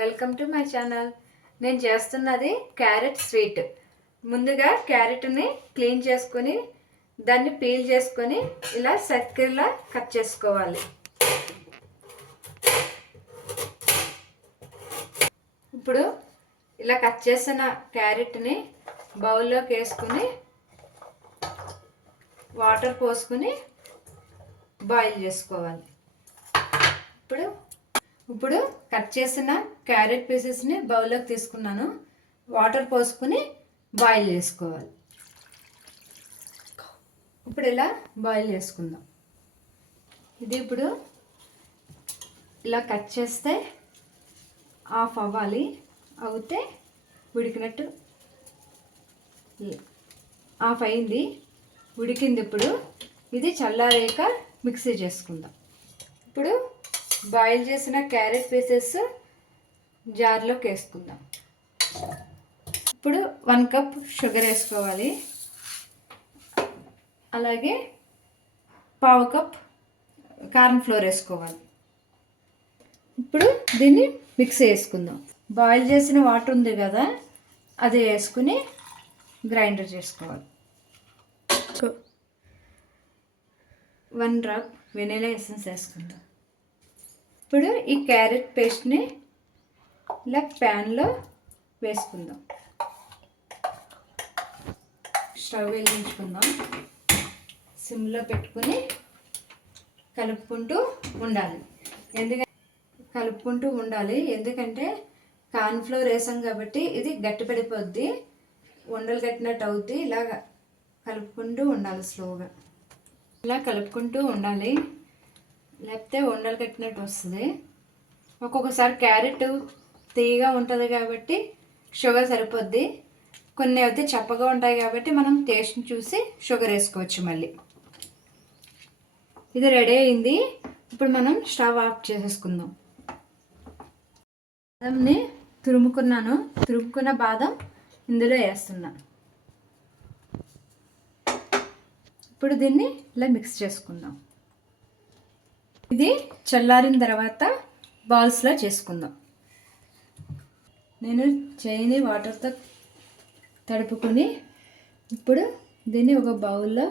Welcome to my channel. నేను చేస్తున్నది carrot sweet. ముందుగా క్యారెట్ని క్లీన్ చేసుకొని దాన్ని పీల్ చేసుకొని ఇలా సర్కిల్లా కట్ చేసుకోవాలి. ఇప్పుడు ఇలా కట్ చేసిన క్యారెట్ని బౌల్లోకి వేసుకొని వాటర్ పోసుకొని బాయిల్ చేసుకోవాలి. ఇప్పుడు కట్ చేసిన క్యారెట్ పీసెస్ని బౌల్లోకి తీసుకున్నాను. వాటర్ పోసుకొని బాయిల్ చేసుకోవాలి. ఇప్పుడు ఇలా బాయిల్ చేసుకుందాం. ఇది ఇప్పుడు ఇలా కట్ చేస్తే ఆఫ్ అవ్వాలి. అవుతే ఉడికినట్టు ఆఫ్ అయింది, ఉడికింది. ఇప్పుడు ఇది చల్లారేక మిక్సీ చేసుకుందాం. ఇప్పుడు బాయిల్ చేసిన క్యారెట్ పీసెస్ జార్లోకి వేసుకుందాం. ఇప్పుడు 1 కప్ షుగర్ వేసుకోవాలి. అలాగే 1/2 కప్ కార్న్ ఫ్లోర్ వేసుకోవాలి. ఇప్పుడు దీన్ని మిక్స్ చేసుకుందాం. బాయిల్ చేసిన వాటర్ ఉంది కదా, అది వేసుకుని గ్రైండర్ చేసుకోవాలి. 1 డ్రాప్ వెనిలా ఎసెన్స్ వేసుకుందాం. ఇప్పుడు ఈ క్యారెట్ పేస్ట్ని ఇలా ప్యాన్లో వేసుకుందాం. స్టవ్ వెలిగించుకుందాం. సిమ్లో పెట్టుకుని కలుపుకుంటూ ఉండాలి. ఎందుకంటే కార్న్ ఫ్లోర్ వేసాం కాబట్టి ఇది గట్టిపడిపోద్ది, ఉండలు కట్టినట్టు అవుద్ది. ఇలా కలుపుకుంటూ ఉండాలి స్లోగా. ఇలా కలుపుకుంటూ ఉండాలి, లేకపోతే ఉండలు కట్టినట్టు వస్తుంది. ఒక్కొక్కసారి క్యారెట్ తీయగా ఉంటుంది కాబట్టి షుగర్ సరిపోద్ది. కొన్ని అయితే చప్పగా ఉంటాయి కాబట్టి మనం టేస్ట్ని చూసి షుగర్ వేసుకోవచ్చు. మళ్ళీ ఇది రెడీ అయింది. ఇప్పుడు మనం స్టవ్ ఆఫ్ చేసేసుకుందాం. బాదంని తురుముకున్న బాదం ఇందులో వేస్తున్నా. ఇప్పుడు దీన్ని ఇలా మిక్స్ చేసుకుందాం. ఇది చల్లారిన తర్వాత బాల్స్లో చేసుకుందాం. నేను చేయిని వాటర్తో తడుపుకొని ఇప్పుడు దీన్ని ఒక బౌల్లో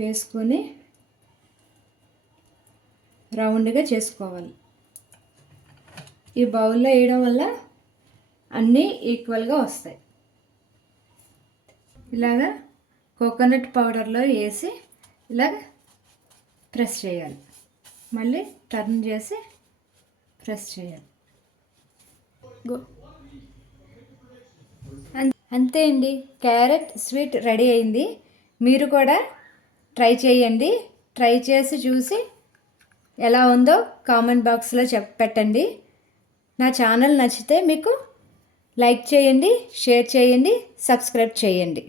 వేసుకొని రౌండ్గా చేసుకోవాలి. ఈ బౌల్లో వేయడం వల్ల అన్నీ ఈక్వల్గా వస్తాయి. ఇలాగా కోకోనట్ పౌడర్లో వేసి ఇలాగ ప్రెస్ చేయాలి. మళ్ళీ టర్న్ చేసి ప్రెస్ చేయాలి. అంతే అండి, క్యారెట్ స్వీట్ రెడీ అయింది. మీరు కూడా ట్రై చేయండి. ట్రై చేసి చూసి ఎలా ఉందో కామెంట్ బాక్స్లో పెట్టండి. నా ఛానల్ నచ్చితే మీకు లైక్ చేయండి, షేర్ చేయండి, సబ్స్క్రైబ్ చేయండి.